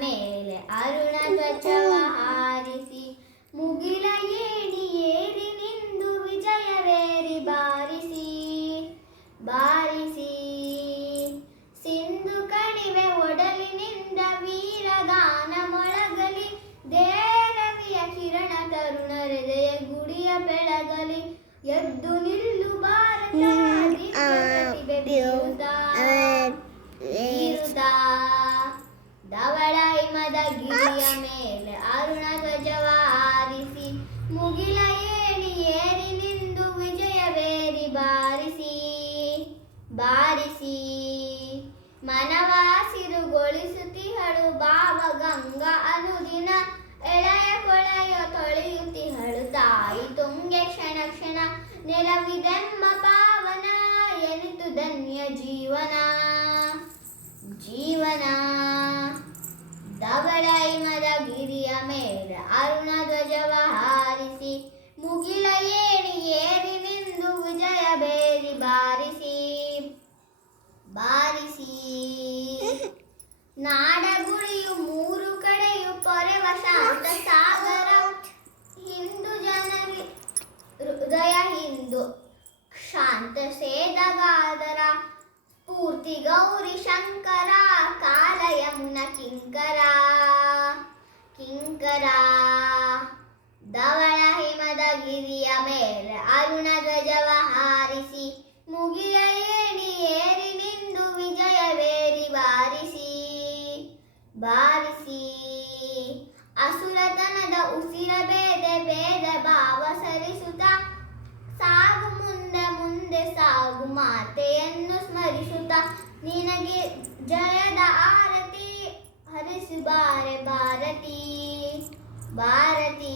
ಮೇಲೆ ಅರುಣ ಧ್ವಜವ ಹಾರಿಸಿ ಮುಗಿಲ ಏಣಿ ಏರಿ ನಿಂದು ವಿಜಯವೇರಿ ಬಾರಿಸಿ ಬಾರಿಸಿ ಸಿಂಧು ಕಣಿವೆ ಒಡಲಿನಿಂದ ವೀರಗಾನ ಮೊಳಗಲಿ ದೇರವಿಯ ಕಿರಣ ತರುಣ ಹೃದಯ ಗುಡಿಯ ಬೆಳಗಲಿ ಎದ್ದು ನಿಲ್ಲು ಭಾರತ ಪ್ರತಿಭೆ ಬೀರುತ್ತಾ ಧವಳ ಹಿಮದ ಗಿರಿಯ ಮೇಲೆ ಅರುಣ ಧ್ವಜವ ಹಾರಿಸಿ ಮುಗಿಲ ಏಣಿ ಏರಿ ನಿಂದು ವಿಜಯವೇರಿ ಬಾರಿಸಿ ಬಾರಿಸಿ ಮನವಾಸಿರುಗೊಳಿಸುತ್ತಿಹಳು ಭಾವಗಂಗಾ ಅನುದಿನ ಎಳೆಯ ಕೊಳೆಯ ತೊಳೆಯುತ್ತಿಹಳು ತಾಯಿ ತುಂಗೆ ಕ್ಷಣ ಕ್ಷಣ ನೆಲವಿದೆಮ್ಮ ಪಾವನ ಎನಿತು ಧನ್ಯ ಜೀವನ ಜೀವನ ಧವಳ ಹಿಮದ ಗಿರಿಯ ಮೇಲೆ ಅರುಣ ಧ್ವಜವ ಹಾರಿಸಿ ಮುಗಿಲ ಏಣಿ ಏರಿ ನಿಂದು ವಿಜಯ ಬೇರಿ ಬಾರಿಸಿ ಬಾರಿಸಿ ನಾಡಗುಳಿಯು ಮೂರು ಕಡೆಯು ಪೊರೆವ ಶಾಂತ ಸಾಗರ ಹಿಂದೂ ಜನರಿ ಹೃದಯ ಹಿಂದೂ ಶಾಂತ ಸೇದಗಾದರ ಸ್ಫೂರ್ತಿ ಗೌರಿ ಶಂಕರ ಕಾಲ ಯಮುನ ಕಿಂಕರ ಕಿಂಕರ ಧವಳ ಹಿಮದ ಗಿರಿಯ ಮೇಲೆ ಅರುಣ ಧ್ವಜವ ಹಾರಿಸಿ ಮುಗಿಲ ಏಣಿ ಏರಿ ನಿಂದು ವಿಜಯವೇರಿ ಬಾರಿಸಿ ಬಾರಿಸಿ ಅಸುರತನದ ಉಸಿರ ಭೇದ ಭಾವ ಸರಿಸುತ್ತ ಸಾಗು ಮುಂದೆ ಮುಂದೆ ಸಾಗು ಮಾತೆಯನ್ನು ಸ್ಮರಿಸುತ್ತ ನಿನಗೆ ಜಯದ ಆರತಿ ಹರಿಸು ಬಾರೆ ಭಾರತಿ ಭಾರತಿ